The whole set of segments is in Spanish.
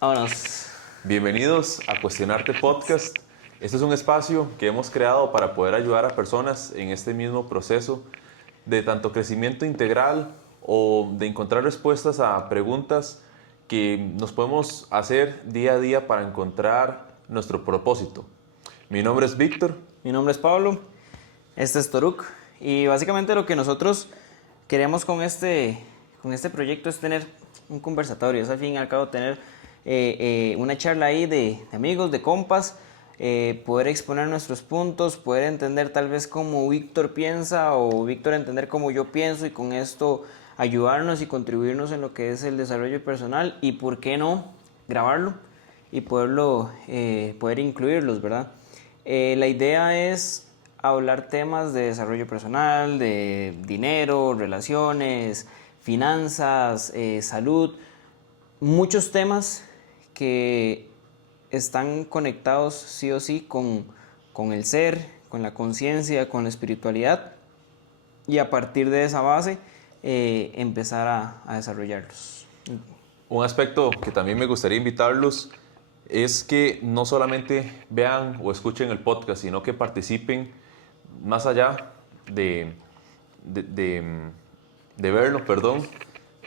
Vámonos. Bienvenidos a Cuestionarte Podcast. Este es un espacio que hemos creado para poder ayudar a personas en este mismo proceso de tanto crecimiento integral o de encontrar respuestas a preguntas que nos podemos hacer día a día para encontrar nuestro propósito. Mi nombre es Víctor. Mi nombre es Pablo. Este es Toruk. Y básicamente lo que nosotros queremos con este proyecto es tener un conversatorio. Es al fin y al cabo tener una charla ahí de amigos, de compas. Poder exponer nuestros puntos, poder entender tal vez cómo Víctor piensa o Víctor entender cómo yo pienso y con esto ayudarnos y contribuirnos en lo que es el desarrollo personal y por qué no grabarlo y poder incluirlos, ¿verdad? La idea es hablar temas de desarrollo personal, de dinero, relaciones, finanzas, salud, muchos temas que están conectados sí o sí con el ser, con la conciencia, con la espiritualidad y a partir de esa base empezar a desarrollarlos. Un aspecto que también me gustaría invitarlos es que no solamente vean o escuchen el podcast, sino que participen más allá de verlo, perdón,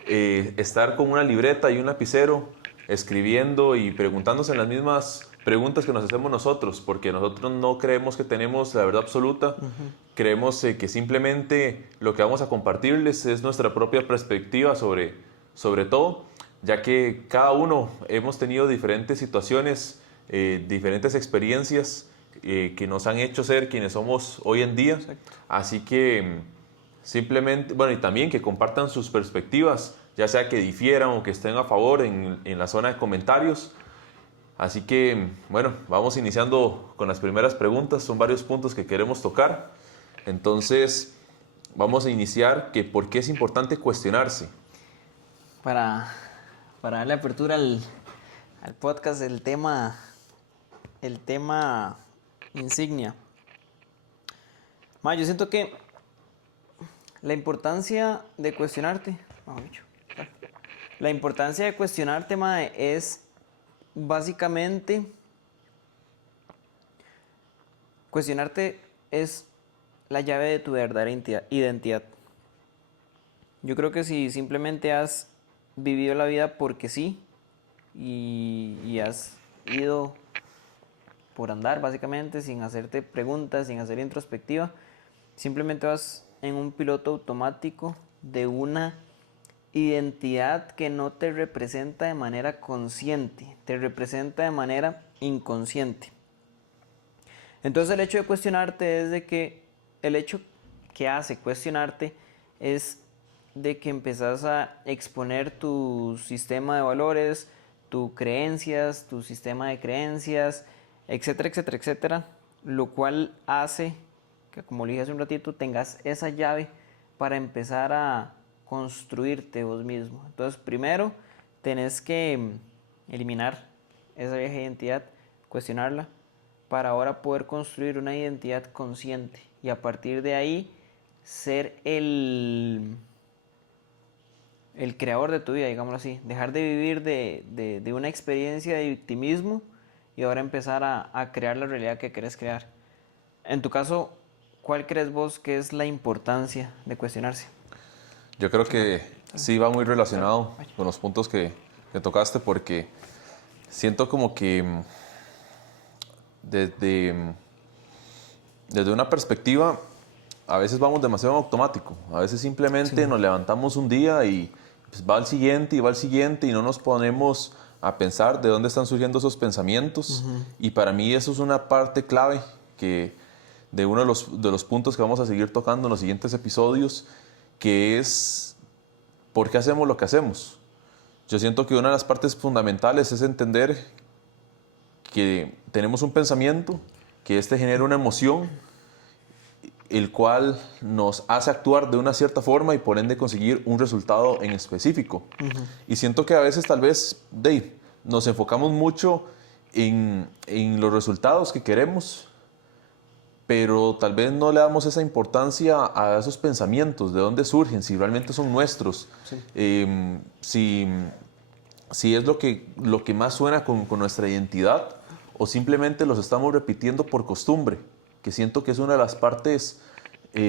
estar con una libreta y un lapicero escribiendo y preguntándose las mismas preguntas que nos hacemos nosotros, porque nosotros no creemos que tenemos la verdad absoluta, creemos que simplemente lo que vamos a compartirles es nuestra propia perspectiva sobre todo, ya que cada uno hemos tenido diferentes situaciones, diferentes experiencias que nos han hecho ser quienes somos hoy en día. Exacto. Así que simplemente, bueno, y también que compartan sus perspectivas, ya sea que difieran o que estén a favor en la zona de comentarios. Así que, bueno, vamos iniciando con las primeras preguntas. Son varios puntos que queremos tocar. Entonces, vamos a iniciar que por qué es importante cuestionarse. Para darle apertura al podcast, el tema insignia. Yo siento que la importancia de cuestionarte, la importancia de cuestionarte, es básicamente, cuestionarte es la llave de tu verdadera identidad. Yo creo que si simplemente has vivido la vida porque sí y has ido por andar básicamente sin hacerte preguntas, sin hacer introspectiva, simplemente vas en un piloto automático de una identidad que no te representa de manera consciente, te representa de manera inconsciente. Entonces el hecho de cuestionarte es de que el hecho que hace cuestionarte es de que empezás a exponer tu sistema de valores, tus creencias, tu sistema de creencias, etcétera, etcétera, etcétera, lo cual hace que, como le dije hace un ratito, tengas esa llave para empezar a construirte vos mismo. Entonces, primero tenés que eliminar esa vieja identidad, cuestionarla, para ahora poder construir una identidad consciente y a partir de ahí ser el creador de tu vida, digámoslo así. Dejar de vivir de una experiencia de victimismo y ahora empezar a crear la realidad que querés crear. En tu caso, ¿cuál crees vos que es la importancia de cuestionarse? Yo creo que sí va muy relacionado con los puntos que tocaste, porque siento como que desde una perspectiva a veces vamos demasiado en automático. A veces simplemente nos levantamos un día y pues va al siguiente y va al siguiente y no nos ponemos a pensar de dónde están surgiendo esos pensamientos. Y para mí eso es una parte clave de uno de los puntos que vamos a seguir tocando en los siguientes episodios, que es por qué hacemos lo que hacemos. Yo siento que una de las partes fundamentales es entender que tenemos un pensamiento, que este genera una emoción, el cual nos hace actuar de una cierta forma y por ende conseguir un resultado en específico. Y siento que a veces tal vez nos enfocamos mucho en los resultados que queremos, pero tal vez no le damos esa importancia a esos pensamientos, de dónde surgen, si realmente son nuestros, si si es lo que más suena con nuestra identidad o simplemente los estamos repitiendo por costumbre, que siento que es una de las partes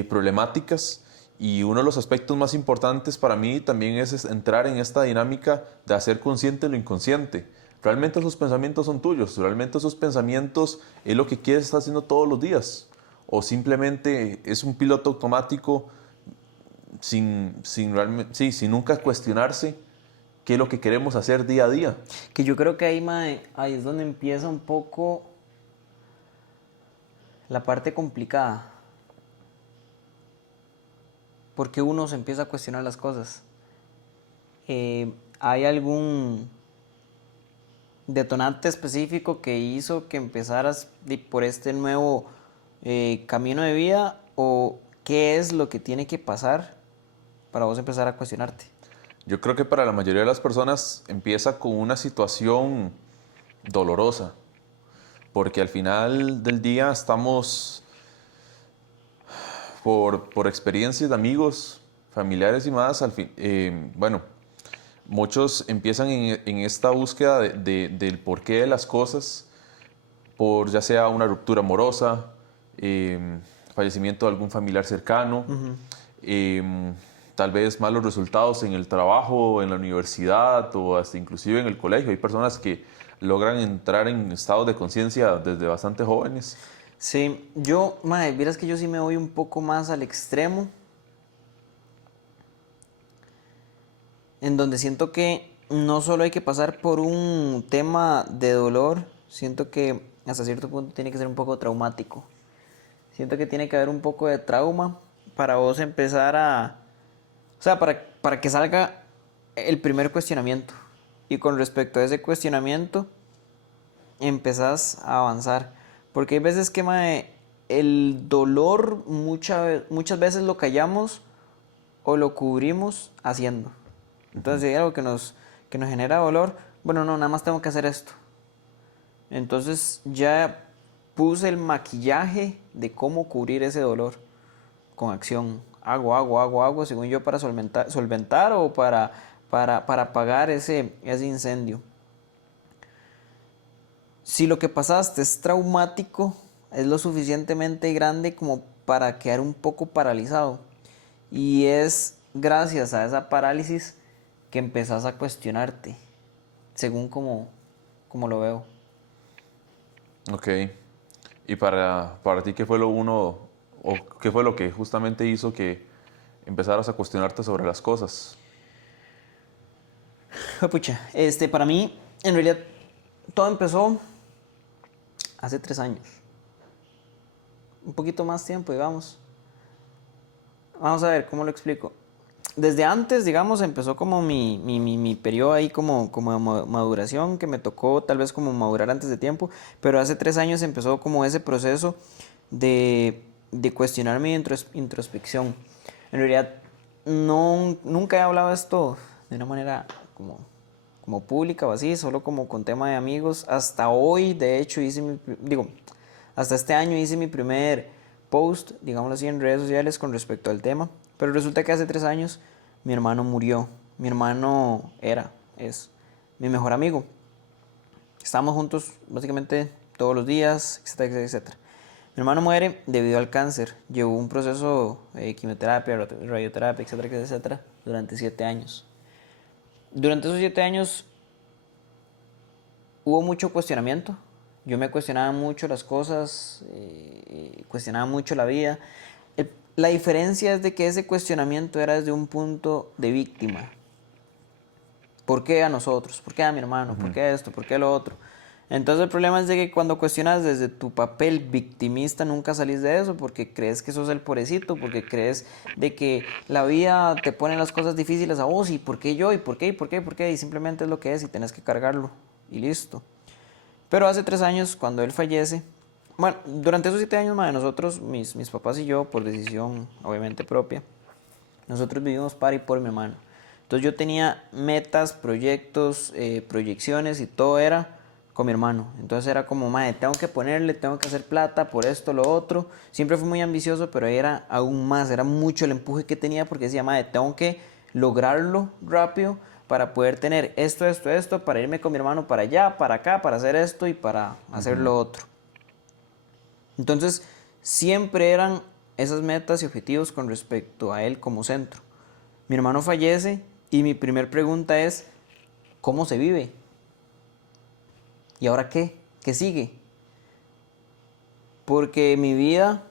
problemáticas y uno de los aspectos más importantes para mí también es entrar en esta dinámica de hacer consciente lo inconsciente. Realmente esos pensamientos son tuyos, realmente esos pensamientos es lo que quieres estar haciendo todos los días o simplemente es un piloto automático sin nunca cuestionarse qué es lo que queremos hacer día a día. Que yo creo que ahí, mae, ahí es donde empieza un poco la parte complicada. Porque uno se empieza a cuestionar las cosas. ¿Hay algún detonante específico que hizo que empezaras por este nuevo camino de vida? ¿O qué es lo que tiene que pasar para vos empezar a cuestionarte? Yo creo que para la mayoría de las personas empieza con una situación dolorosa, porque al final del día estamos por experiencias de amigos, familiares y más, bueno, muchos empiezan en esta búsqueda del porqué de las cosas, por ya sea una ruptura amorosa, fallecimiento de algún familiar cercano, tal vez malos resultados en el trabajo, en la universidad o hasta inclusive en el colegio. Hay personas que logran entrar en estados de conciencia desde bastante jóvenes. Sí, yo, mae, vieras que yo sí me voy un poco más al extremo, en donde siento que no solo hay que pasar por un tema de dolor, siento que hasta cierto punto tiene que ser un poco traumático. Siento que tiene que haber un poco de trauma para vos empezar a... O sea, para que salga el primer cuestionamiento. Y con respecto a ese cuestionamiento, empezás a avanzar. Porque hay veces que mae, el dolor muchas veces lo callamos o lo cubrimos haciendo. Entonces, si hay algo que nos genera dolor, bueno, no, nada más tengo que hacer esto. Entonces ya puse el maquillaje de cómo cubrir ese dolor con acción. Hago, según yo, para solventar o para apagar ese incendio. Si lo que pasaste es traumático, es lo suficientemente grande como para quedar un poco paralizado. Y es gracias a esa parálisis que empezás a cuestionarte, según como lo veo. Ok. ¿Y para ti qué fue o qué fue lo que justamente hizo que empezaras a cuestionarte sobre las cosas? Pucha, para mí, en realidad, todo empezó hace 3 años. Un poquito más tiempo, digamos. Vamos a ver, ¿cómo lo explico? Desde antes, digamos, empezó como mi periodo ahí como de maduración, que me tocó tal vez como madurar antes de tiempo, pero hace 3 años empezó como ese proceso de cuestionar mi introspección. En realidad, nunca he hablado esto de una manera como pública o así, solo como con tema de amigos. Hasta hoy, de hecho, hasta este año hice mi primer post, digámoslo así, en redes sociales con respecto al tema. Pero resulta que hace 3 años mi hermano murió. Mi hermano es mi mejor amigo. Estábamos juntos básicamente todos los días, etcétera, etcétera, etcétera. Mi hermano muere debido al cáncer. Llevó un proceso de quimioterapia, radioterapia, etcétera, etcétera, durante 7 años. Durante esos 7 años hubo mucho cuestionamiento. Yo me cuestionaba mucho las cosas, cuestionaba mucho la vida. La diferencia es de que ese cuestionamiento era desde un punto de víctima. ¿Por qué a nosotros? ¿Por qué a mi hermano? ¿Por qué esto? ¿Por qué lo otro? Entonces el problema es de que cuando cuestionas desde tu papel victimista nunca salís de eso porque crees que sos el pobrecito, porque crees de que la vida te pone las cosas difíciles a vos y ¿por qué yo? ¿Y por qué? ¿Y por qué? ¿Y por qué? Y simplemente es lo que es y tenés que cargarlo y listo. Pero hace 3 años cuando él fallece, bueno, durante esos 7 años, madre, nosotros, mis papás y yo, por decisión obviamente propia, nosotros vivimos para y por mi hermano. Entonces yo tenía metas, proyectos, proyecciones y todo era con mi hermano. Entonces era como, madre, tengo que ponerle, tengo que hacer plata por esto, lo otro. Siempre fui muy ambicioso, pero era aún más, era mucho el empuje que tenía porque decía, madre, tengo que lograrlo rápido para poder tener esto, para irme con mi hermano para allá, para acá, para hacer esto y para hacer lo otro. Entonces, siempre eran esas metas y objetivos con respecto a él como centro. Mi hermano fallece y mi primer pregunta es, ¿cómo se vive? ¿Y ahora qué? ¿Qué sigue? Porque mi vida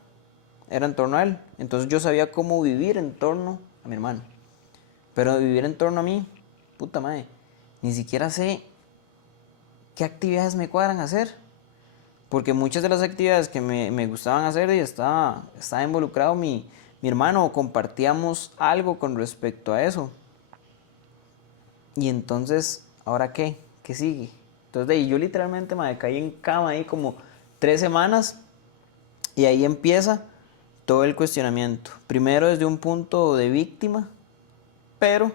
era en torno a él. Entonces yo sabía cómo vivir en torno a mi hermano. Pero vivir en torno a mí, puta madre, ni siquiera sé qué actividades me cuadran hacer. Porque muchas de las actividades que me gustaban hacer y estaba involucrado mi hermano, o compartíamos algo con respecto a eso. Y entonces, ¿ahora qué? ¿Qué sigue? Entonces de ahí yo literalmente me caí en cama ahí como 3 semanas y ahí empieza todo el cuestionamiento. Primero desde un punto de víctima, pero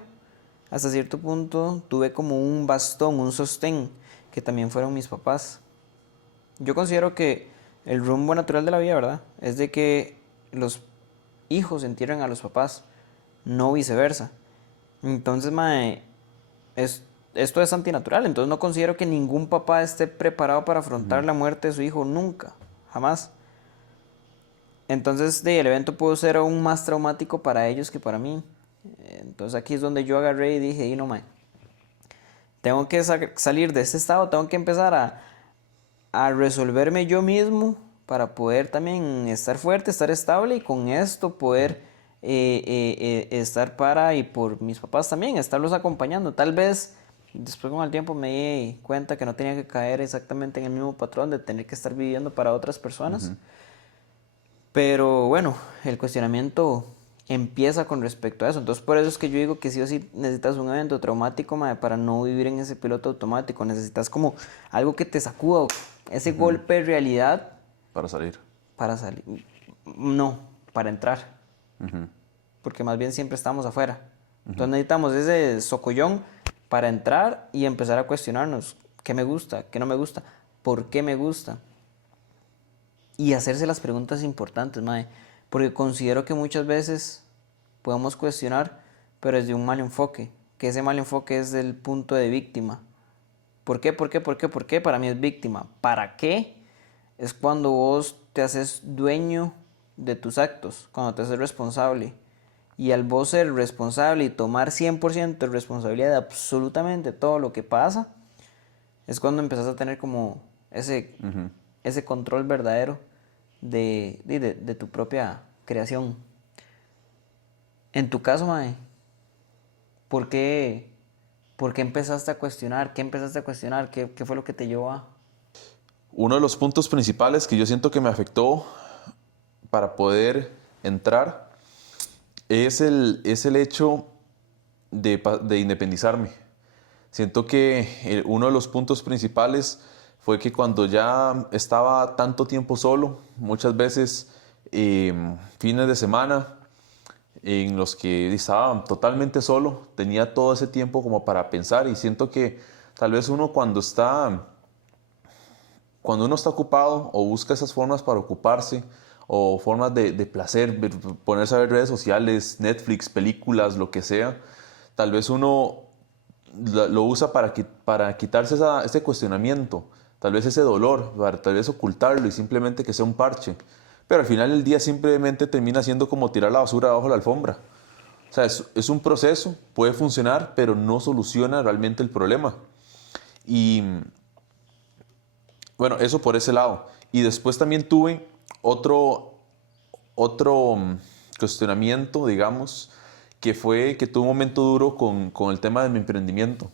hasta cierto punto tuve como un bastón, un sostén, que también fueron mis papás. Yo considero que el rumbo natural de la vida, ¿verdad? Es de que los hijos entierren a los papás, no viceversa. Entonces, mae, esto es antinatural. Entonces no considero que ningún papá esté preparado para afrontar la muerte de su hijo nunca, jamás. Entonces, el evento pudo ser aún más traumático para ellos que para mí. Entonces aquí es donde yo agarré y dije, no, mae, tengo que salir de este estado, tengo que empezar a resolverme yo mismo para poder también estar fuerte, estar estable y con esto poder estar para y por mis papás también, estarlos acompañando. Tal vez después con el tiempo me di cuenta que no tenía que caer exactamente en el mismo patrón de tener que estar viviendo para otras personas. Pero bueno, el cuestionamiento empieza con respecto a eso. Entonces por eso es que yo digo que sí o sí necesitas un evento traumático, mae, para no vivir en ese piloto automático. Necesitas como algo que te sacuda, ese golpe de realidad. Para salir. Para salir. No, para entrar. Porque más bien siempre estamos afuera. Entonces necesitamos ese socollón para entrar y empezar a cuestionarnos qué me gusta, qué no me gusta, por qué me gusta. Y hacerse las preguntas importantes, mae. Porque considero que muchas veces podemos cuestionar, pero desde un mal enfoque. Que ese mal enfoque es del punto de víctima. ¿Por qué? ¿Por qué? ¿Por qué? ¿Por qué? Para mí es víctima. ¿Para qué? Es cuando vos te haces dueño de tus actos, cuando te haces responsable. Y al vos ser responsable y tomar 100% de responsabilidad de absolutamente todo lo que pasa, es cuando empezás a tener como ese control verdadero de tu propia creación. En tu caso, mae, ¿por qué empezaste a cuestionar? ¿Qué empezaste a cuestionar? ¿Qué fue lo que te llevó a...? Uno de los puntos principales que yo siento que me afectó para poder entrar es el hecho de independizarme. Siento que uno de los puntos principales fue que cuando ya estaba tanto tiempo solo, muchas veces fines de semana en los que estaba totalmente solo, tenía todo ese tiempo como para pensar y siento que tal vez uno cuando uno está ocupado o busca esas formas para ocuparse o formas de placer, ponerse a ver redes sociales, Netflix, películas, lo que sea, tal vez uno lo usa para quitarse ese cuestionamiento, tal vez ese dolor, para tal vez ocultarlo y simplemente que sea un parche. Pero al final del día simplemente termina siendo como tirar la basura abajo de la alfombra. O sea, es un proceso, puede funcionar, pero no soluciona realmente el problema. Y bueno, eso por ese lado. Y después también tuve otro cuestionamiento, digamos, que fue que tuve un momento duro con el tema de mi emprendimiento,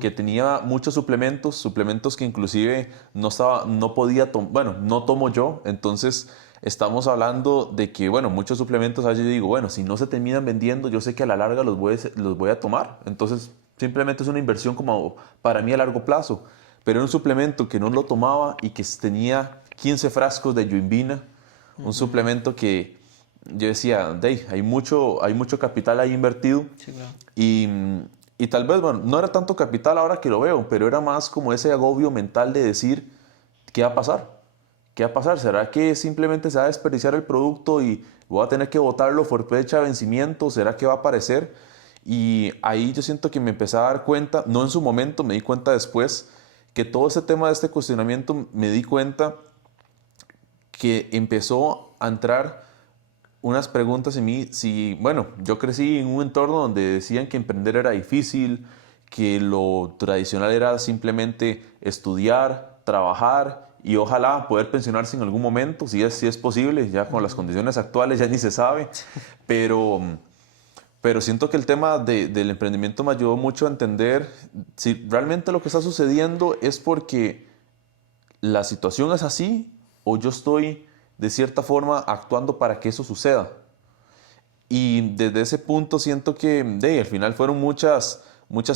que tenía muchos suplementos que inclusive no podía tomar, bueno, no tomo yo, entonces estamos hablando de que, bueno, muchos suplementos, a veces yo digo, bueno, si no se terminan vendiendo, yo sé que a la larga los voy a tomar, entonces simplemente es una inversión como para mí a largo plazo, pero era un suplemento que no lo tomaba y que tenía 15 frascos de yoimbina, un suplemento que yo decía, hay mucho capital ahí invertido. Sí, claro. Y tal vez, bueno, no era tanto capital ahora que lo veo, pero era más como ese agobio mental de decir, ¿qué va a pasar? ¿Qué va a pasar? ¿Será que simplemente se va a desperdiciar el producto y voy a tener que botarlo por fecha de vencimiento? ¿Será que va a aparecer? Y ahí yo siento que me empecé a dar cuenta, no en su momento, me di cuenta después, que todo ese tema de este cuestionamiento me di cuenta que empezó a entrar unas preguntas en mí. Si, bueno, yo crecí en un entorno donde decían que emprender era difícil, que lo tradicional era simplemente estudiar, trabajar y ojalá poder pensionarse en algún momento, si es posible, ya con las condiciones actuales ya ni se sabe, pero, pero siento que el tema del emprendimiento me ayudó mucho a entender si realmente lo que está sucediendo es porque la situación es así o yo estoy de cierta forma actuando para que eso suceda. Y desde ese punto siento que al final fueron muchas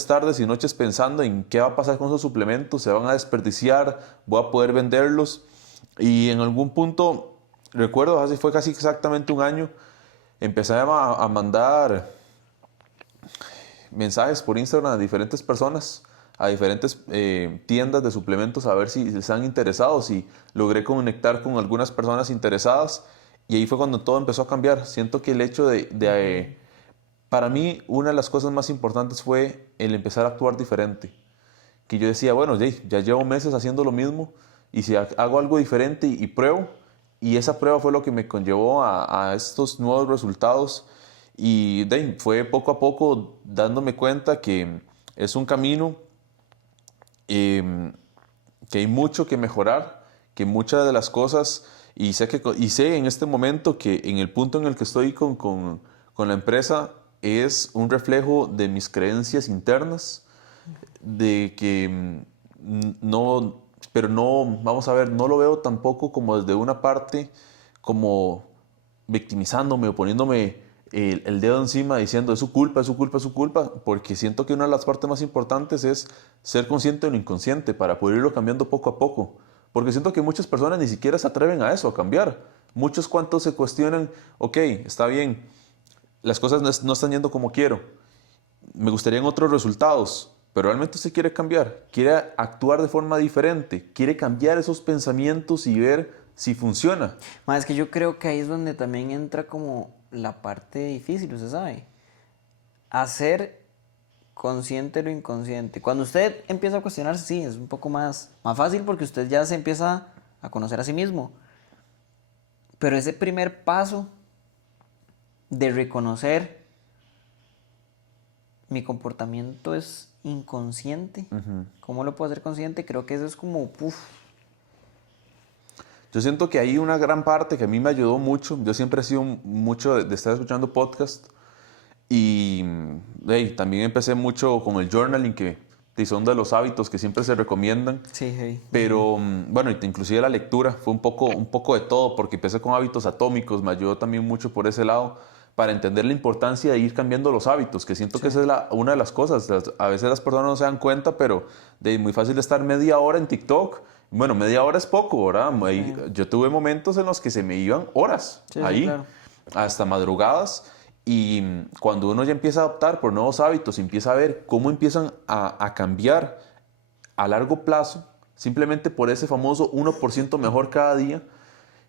tardes y noches pensando en qué va a pasar con esos suplementos, se van a desperdiciar, voy a poder venderlos. Y en algún punto, recuerdo, así fue casi exactamente un año, empecé a mandar mensajes por Instagram a diferentes personas, a diferentes tiendas de suplementos a ver si están interesados y logré conectar con algunas personas interesadas y ahí fue cuando todo empezó a cambiar. Siento que el hecho para mí una de las cosas más importantes fue el empezar a actuar diferente. Que yo decía, bueno, ya llevo meses haciendo lo mismo y si hago algo diferente y pruebo, y esa prueba fue lo que me conllevó a estos nuevos resultados y fue poco a poco dándome cuenta que es un camino eh, que hay mucho que mejorar, que muchas de las cosas, y sé en este momento que en el punto en el que estoy con la empresa es un reflejo de mis creencias internas, de que no, pero no, vamos a ver, no lo veo tampoco como desde una parte como victimizándome o poniéndome el dedo encima diciendo es su culpa, es su culpa, es su culpa, porque siento que una de las partes más importantes es ser consciente de lo inconsciente para poder irlo cambiando poco a poco, porque siento que muchas personas ni siquiera se atreven a eso, a cambiar. Muchos cuantos se cuestionan, ok, está bien, las cosas no están yendo como quiero, me gustarían otros resultados, pero realmente usted quiere cambiar, quiere actuar de forma diferente, quiere cambiar esos pensamientos y ver si funciona. Más es que yo creo que ahí es donde también entra como la parte difícil, usted sabe. Hacer consciente lo inconsciente. Cuando usted empieza a cuestionarse, sí, es un poco más fácil porque usted ya se empieza a conocer a sí mismo. Pero ese primer paso de reconocer mi comportamiento es inconsciente. ¿Cómo lo puedo hacer consciente? Creo que eso es como, uff. Yo siento que hay una gran parte que a mí me ayudó mucho. Yo siempre he sido mucho de estar escuchando podcast y también empecé mucho con el journaling, que son de los hábitos que siempre se recomiendan. Sí, hey. Pero bueno, inclusive la lectura fue un poco de todo, porque empecé con hábitos atómicos, me ayudó también mucho por ese lado para entender la importancia de ir cambiando los hábitos, que siento que esa es una de las cosas. A veces las personas no se dan cuenta, pero muy fácil de estar media hora en TikTok. Bueno, media hora es poco, ¿verdad? Yo tuve momentos en los que se me iban horas ahí, claro. hasta madrugadas. Y cuando uno ya empieza a adoptar por nuevos hábitos, empieza a ver cómo empiezan a cambiar a largo plazo, simplemente por ese famoso 1% mejor cada día,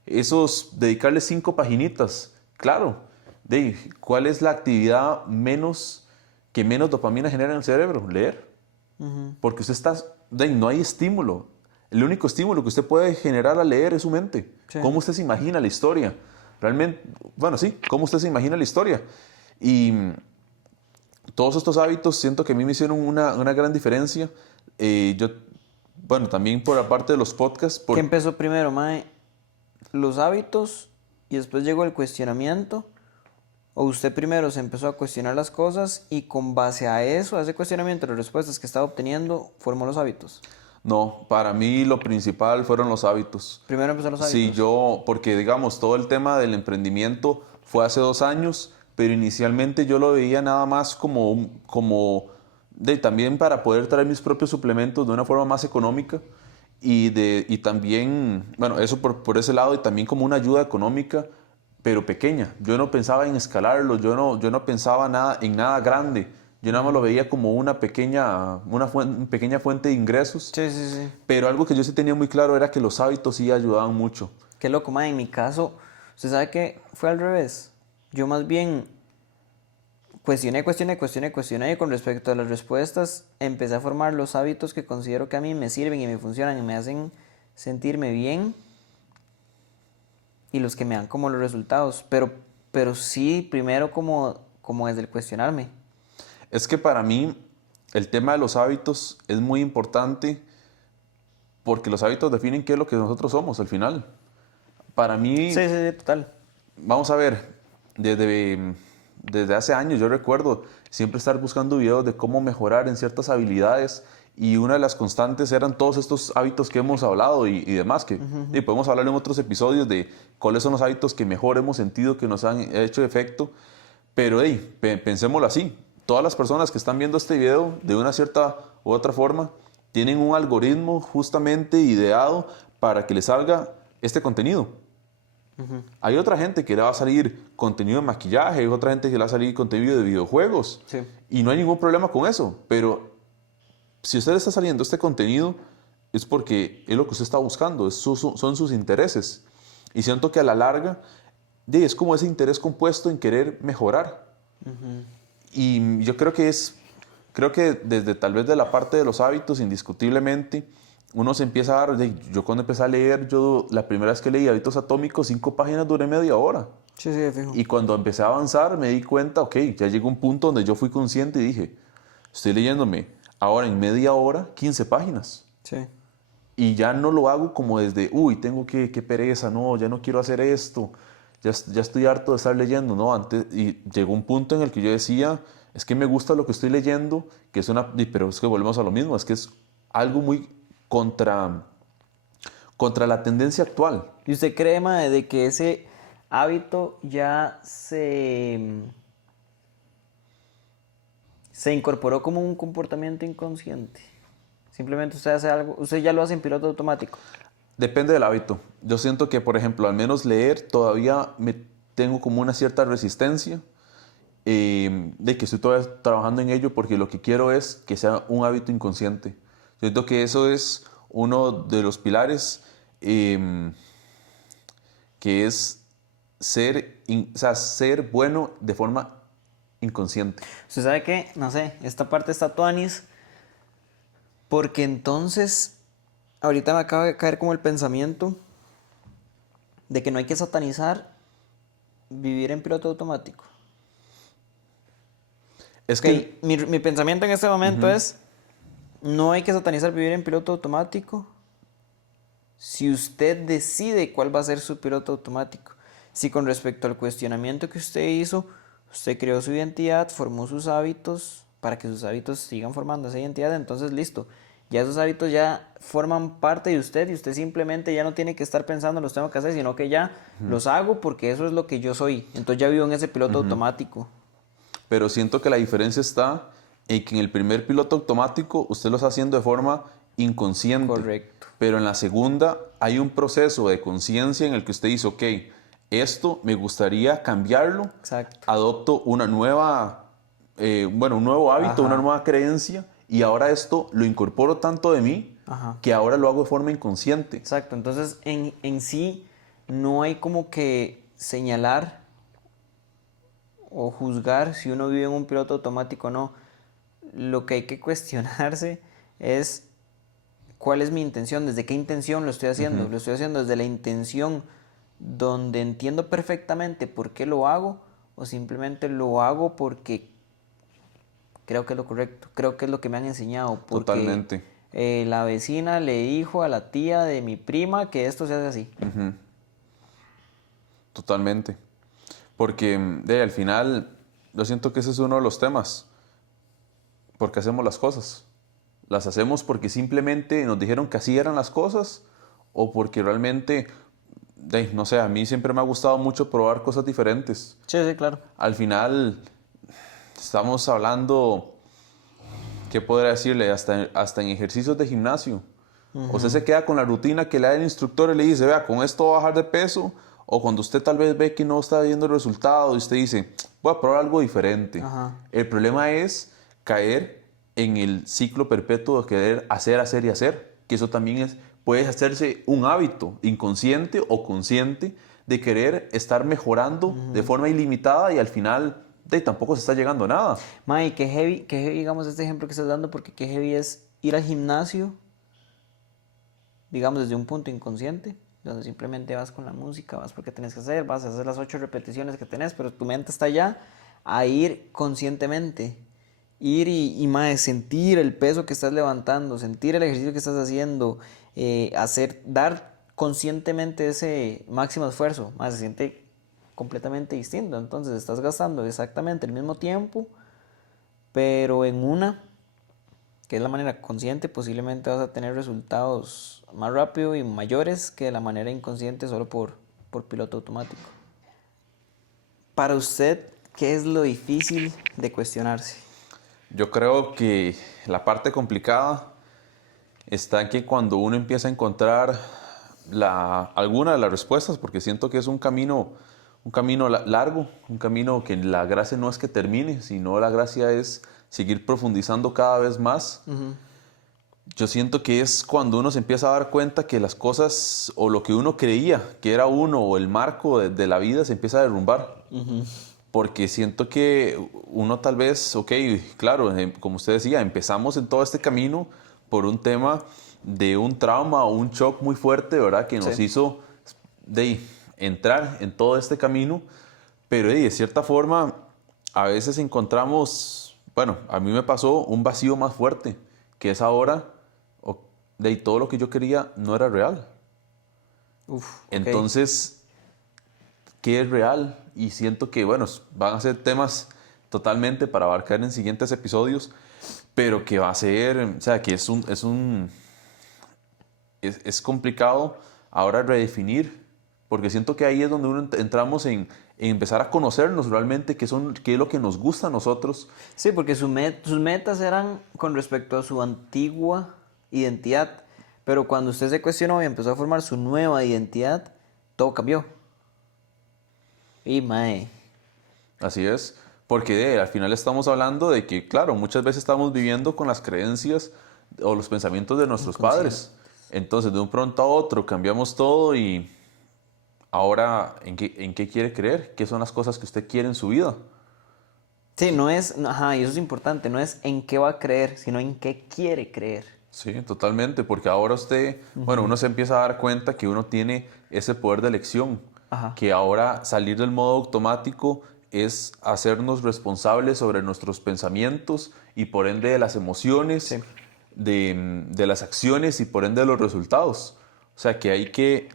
dedicarle 5 paginitas, claro, ¿cuál es la actividad que menos dopamina genera en el cerebro? Leer. Porque usted no hay estímulo. El único estímulo que usted puede generar al leer es su mente. Sí. ¿Cómo usted se imagina la historia? Realmente, bueno, sí, ¿cómo usted se imagina la historia? Y todos estos hábitos siento que a mí me hicieron una gran diferencia. Bueno, también por la parte de los podcasts. ¿Qué empezó primero, mae? ¿Los hábitos y después llegó el cuestionamiento? ¿O usted primero se empezó a cuestionar las cosas y con base a eso, a ese cuestionamiento, las respuestas que estaba obteniendo, formó los hábitos? No, para mí lo principal fueron los hábitos. Primero empezó los hábitos. Sí, porque digamos, todo el tema del emprendimiento fue hace 2 años, pero inicialmente yo lo veía nada más también para poder traer mis propios suplementos de una forma más económica y también, bueno, eso por ese lado y también como una ayuda económica, pero pequeña. Yo no pensaba en escalarlo, yo no pensaba en nada grande. Yo nada más lo veía como una pequeña fuente de ingresos. Sí, sí, sí. Pero algo que yo sí tenía muy claro era que los hábitos sí ayudaban mucho. Qué loco, mae. En mi caso, usted sabe que fue al revés. Yo más bien cuestioné y con respecto a las respuestas empecé a formar los hábitos que considero que a mí me sirven y me funcionan y me hacen sentirme bien y los que me dan como los resultados, pero sí primero como desde el cuestionarme. Es que para mí el tema de los hábitos es muy importante porque los hábitos definen qué es lo que nosotros somos al final. Para mí, Sí, sí, sí, total. vamos a ver, desde hace años yo recuerdo siempre estar buscando videos de cómo mejorar en ciertas habilidades y una de las constantes eran todos estos hábitos que hemos hablado y demás, que y podemos hablar en otros episodios de cuáles son los hábitos que mejor hemos sentido, que nos han hecho efecto, pero hey, pensémoslo así, todas las personas que están viendo este video de una cierta u otra forma tienen un algoritmo justamente ideado para que les salga este contenido. Hay otra gente que le va a salir contenido de maquillaje, hay otra gente que le va a salir contenido de videojuegos. Sí. Y no hay ningún problema con eso. Pero si a usted le está saliendo este contenido, es porque es lo que usted está buscando, son sus intereses. Y siento que a la larga, es como ese interés compuesto en querer mejorar. Y yo creo que desde tal vez de la parte de los hábitos, indiscutiblemente, uno se empieza a dar, yo cuando empecé a leer, yo la primera vez que leí Hábitos Atómicos, 5 páginas duré media hora. Sí, sí, de fijo. Y cuando empecé a avanzar me di cuenta, ok, ya llegó un punto donde yo fui consciente y dije, estoy leyéndome ahora en media hora 15 páginas. Sí. Y ya no lo hago como desde, uy, tengo qué pereza, no, ya no quiero hacer esto, ya estoy harto de estar leyendo, ¿no? Y llegó un punto en el que yo decía, es que me gusta lo que estoy leyendo, que es pero es que volvemos a lo mismo, es que es algo muy contra la tendencia actual. ¿Y usted cree, mae, de que ese hábito ya se incorporó como un comportamiento inconsciente? Simplemente usted hace algo, usted ya lo hace en piloto automático. Depende del hábito. Yo siento que, por ejemplo, al menos leer todavía me tengo como una cierta resistencia de que estoy todavía trabajando en ello porque lo que quiero es que sea un hábito inconsciente. Siento que eso es uno de los pilares que es ser bueno de forma inconsciente. ¿Usted sabe qué? No sé, esta parte está tuanis, porque entonces, ahorita me acaba de caer como el pensamiento de que no hay que satanizar vivir en piloto automático. Es Ok, que mi pensamiento en este momento es, no hay que satanizar vivir en piloto automático si usted decide cuál va a ser su piloto automático. Si con respecto al cuestionamiento que usted hizo, usted creó su identidad, formó sus hábitos para que sus hábitos sigan formando esa identidad, entonces listo. Ya esos hábitos ya forman parte de usted y usted simplemente ya no tiene que estar pensando los tengo que hacer, sino que ya los hago porque eso es lo que yo soy. Entonces ya vivo en ese piloto automático. pero siento que la diferencia está en que en el primer piloto automático usted lo está haciendo de forma inconsciente. Correcto. Pero en la segunda hay un proceso de conciencia en el que usted dice, ok, esto me gustaría cambiarlo, Exacto. adopto una nueva, un nuevo hábito, Ajá. una nueva creencia y ahora esto lo incorporo tanto de mí Ajá. que ahora lo hago de forma inconsciente. Exacto, entonces en sí no hay como que señalar o juzgar si uno vive en un piloto automático o no. Lo que hay que cuestionarse es cuál es mi intención, desde qué intención lo estoy haciendo. Lo estoy haciendo desde la intención donde entiendo perfectamente por qué lo hago o simplemente lo hago porque creo que es lo correcto, creo que es lo que me han enseñado. Porque Totalmente. La vecina le dijo a la tía de mi prima que esto se hace así. Totalmente. Porque al final yo siento que ese es uno de los temas. ¿Por qué hacemos las cosas? ¿Las hacemos porque simplemente nos dijeron que así eran las cosas? ¿O porque realmente, no sé, a mí siempre me ha gustado mucho probar cosas diferentes? Sí, sí, claro. Al final estamos hablando, ¿qué podría decirle? Hasta en ejercicios de gimnasio. Usted se queda con la rutina que le da el instructor y le dice, vea, con esto va a bajar de peso. O cuando usted tal vez ve que no está viendo el resultado y usted dice, voy a probar algo diferente. Ajá. El problema es caer en el ciclo perpetuo de querer hacer y hacer. Que eso también puede hacerse un hábito inconsciente o consciente de querer estar mejorando de forma ilimitada y al final tampoco se está llegando a nada. Mae, qué heavy, digamos, este ejemplo que estás dando, porque qué heavy es ir al gimnasio, digamos, desde un punto inconsciente, donde simplemente vas con la música, vas porque tenés que hacer, vas a hacer las 8 repeticiones que tenés, pero tu mente está allá, a ir conscientemente. Ir mae, sentir el peso que estás levantando, sentir el ejercicio que estás haciendo, dar conscientemente ese máximo esfuerzo, mae, se siente completamente distinto. Entonces estás gastando exactamente el mismo tiempo, pero en una que es la manera consciente, posiblemente vas a tener resultados más rápido y mayores que de la manera inconsciente solo por piloto automático. Para usted, ¿qué es lo difícil de cuestionarse? Yo creo que la parte complicada está en que cuando uno empieza a encontrar alguna de las respuestas, porque siento que es un camino largo, un camino que la gracia no es que termine, sino la gracia es seguir profundizando cada vez más. Yo siento que es cuando uno se empieza a dar cuenta que las cosas o lo que uno creía que era uno o el marco de la vida se empieza a derrumbar. Porque siento que uno tal vez, ok, claro, como usted decía, empezamos en todo este camino por un tema de un trauma o un shock muy fuerte, ¿verdad? Que nos Sí. hizo entrar en todo este camino, pero de cierta forma a veces encontramos, bueno, a mí me pasó un vacío más fuerte, que es ahora, de todo lo que yo quería no era real. Uf, ok. Entonces, ¿qué es real? Y siento que, bueno, van a ser temas totalmente para abarcar en siguientes episodios, pero que va a ser, o sea, que es complicado ahora redefinir, porque siento que ahí es donde uno entramos en empezar a conocernos realmente, qué es lo que nos gusta a nosotros. Sí, porque sus metas eran con respecto a su antigua identidad, pero cuando usted se cuestionó y empezó a formar su nueva identidad, todo cambió. Y mae, Así es, porque al final estamos hablando de que, claro, muchas veces estamos viviendo con las creencias o los pensamientos de nuestros inconsciente. padres. Entonces, de un pronto a otro cambiamos todo y ahora, en qué quiere creer? ¿Qué son las cosas que usted quiere en su vida? Sí, no es, ajá, y eso es importante, no es en qué va a creer, sino en qué quiere creer. Sí, totalmente, porque ahora usted, bueno, uno se empieza a dar cuenta que uno tiene ese poder de elección, Ajá. que ahora salir del modo automático es hacernos responsables sobre nuestros pensamientos y por ende de las emociones, Sí. de las acciones y por ende de los resultados. O sea que hay que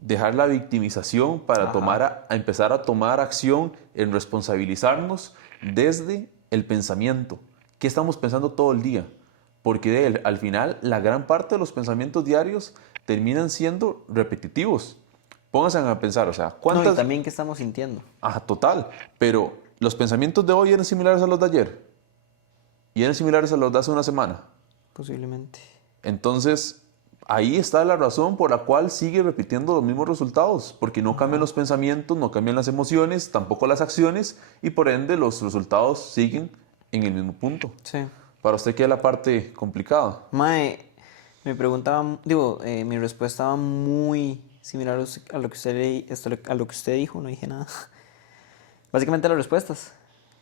dejar la victimización para Ajá. a empezar a tomar acción en responsabilizarnos desde el pensamiento. ¿Qué estamos pensando todo el día? Porque al final la gran parte de los pensamientos diarios terminan siendo repetitivos. Pónganse a pensar, o sea, No, y ¿cuántas? también qué estamos sintiendo, Ajá, total. Pero los pensamientos de hoy eran similares a los de ayer y eran similares a los de hace una semana. posiblemente. Entonces, ahí está la razón por la cual sigue repitiendo los mismos resultados, porque no cambian los pensamientos, no cambian las emociones, tampoco las acciones, y por ende los resultados siguen en el mismo punto. Sí. Para usted, ¿qué es la parte complicada? Mae, me preguntaba, digo, mi respuesta va muy similar a lo que a lo que usted dijo, no dije nada. Básicamente las respuestas.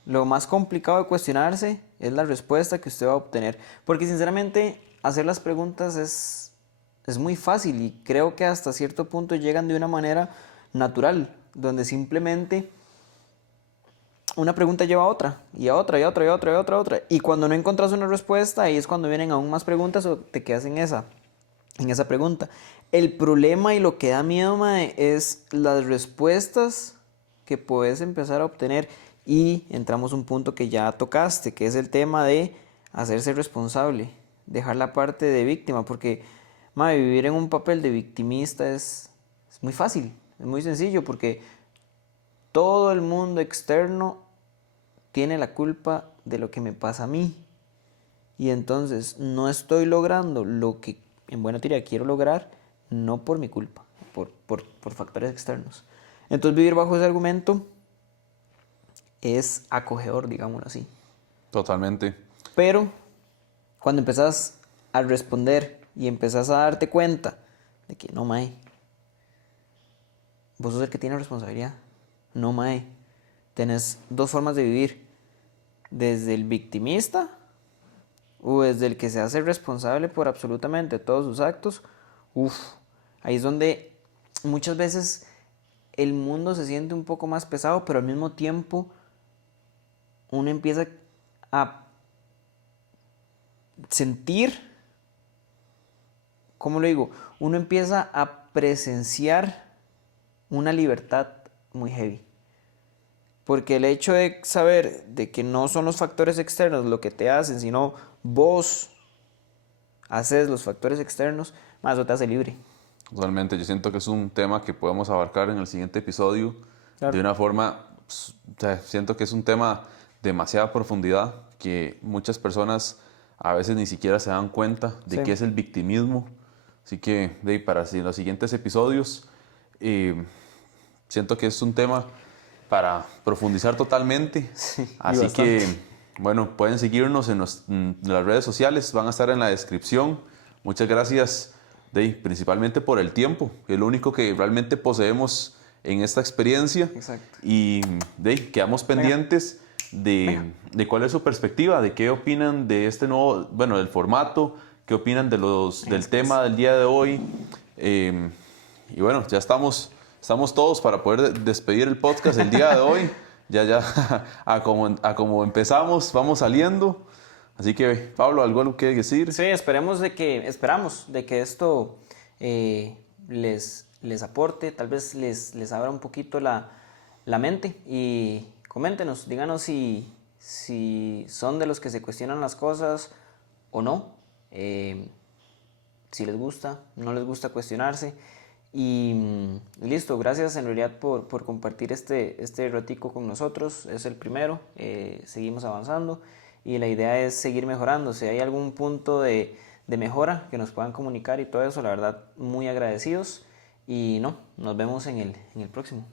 Lo más complicado de cuestionarse es la respuesta que usted va a obtener. Porque sinceramente, hacer las preguntas es muy fácil y creo que hasta cierto punto llegan de una manera natural, donde simplemente una pregunta lleva a otra, y a otra, y a otra, y a otra, y a otra, y a otra. Y cuando no encuentras una respuesta, ahí es cuando vienen aún más preguntas o te quedas en esa pregunta. El problema y lo que da miedo, mae, es las respuestas que puedes empezar a obtener. Y entramos a un punto que ya tocaste, que es el tema de hacerse responsable, dejar la parte de víctima, porque mae, vivir en un papel de victimista es muy fácil, es muy sencillo, porque todo el mundo externo tiene la culpa de lo que me pasa a mí. Y entonces no estoy logrando lo que en buena teoría quiero lograr, no por mi culpa, por factores externos. Entonces vivir bajo ese argumento es acogedor, digámoslo así. Totalmente. Pero cuando empezás a responder y empezás a darte cuenta de que no, mae, vos sos el que tiene responsabilidad. No, mae, tenés dos formas de vivir. Desde el victimista o desde el que se hace responsable por absolutamente todos sus actos. Ahí es donde muchas veces el mundo se siente un poco más pesado, pero al mismo tiempo uno empieza a sentir, ¿cómo lo digo? Uno empieza a presenciar una libertad muy heavy. Porque el hecho de saber de que no son los factores externos lo que te hacen, sino vos haces los factores externos, más eso te hace libre. Totalmente, yo siento que es un tema que podemos abarcar en el siguiente episodio de una forma, o sea, siento que es un tema de demasiada profundidad, que muchas personas a veces ni siquiera se dan cuenta de qué es el victimismo. Así que para los siguientes episodios, siento que es un tema para profundizar totalmente. Así que, bueno, pueden seguirnos en las redes sociales, van a estar en la descripción. Muchas gracias, principalmente por el tiempo, que es lo único que realmente poseemos en esta experiencia. Exacto. Y quedamos pendientes de cuál es su perspectiva, de qué opinan de este nuevo, bueno, del formato, qué opinan del tema del día de hoy. Y bueno, ya estamos todos para poder despedir el podcast el día de hoy. Ya, a como empezamos, vamos saliendo. Así que, Pablo, ¿algo que decir? Sí, esperamos de que esto les aporte, tal vez les abra un poquito la mente. Y coméntenos, díganos si son de los que se cuestionan las cosas o no. Si les gusta, no les gusta cuestionarse. Y listo, gracias en realidad por compartir este ratico con nosotros. Es el primero, seguimos avanzando y la idea es seguir mejorando. Si hay algún punto de mejora que nos puedan comunicar y todo eso, la verdad, muy agradecidos. Y nos vemos en el próximo.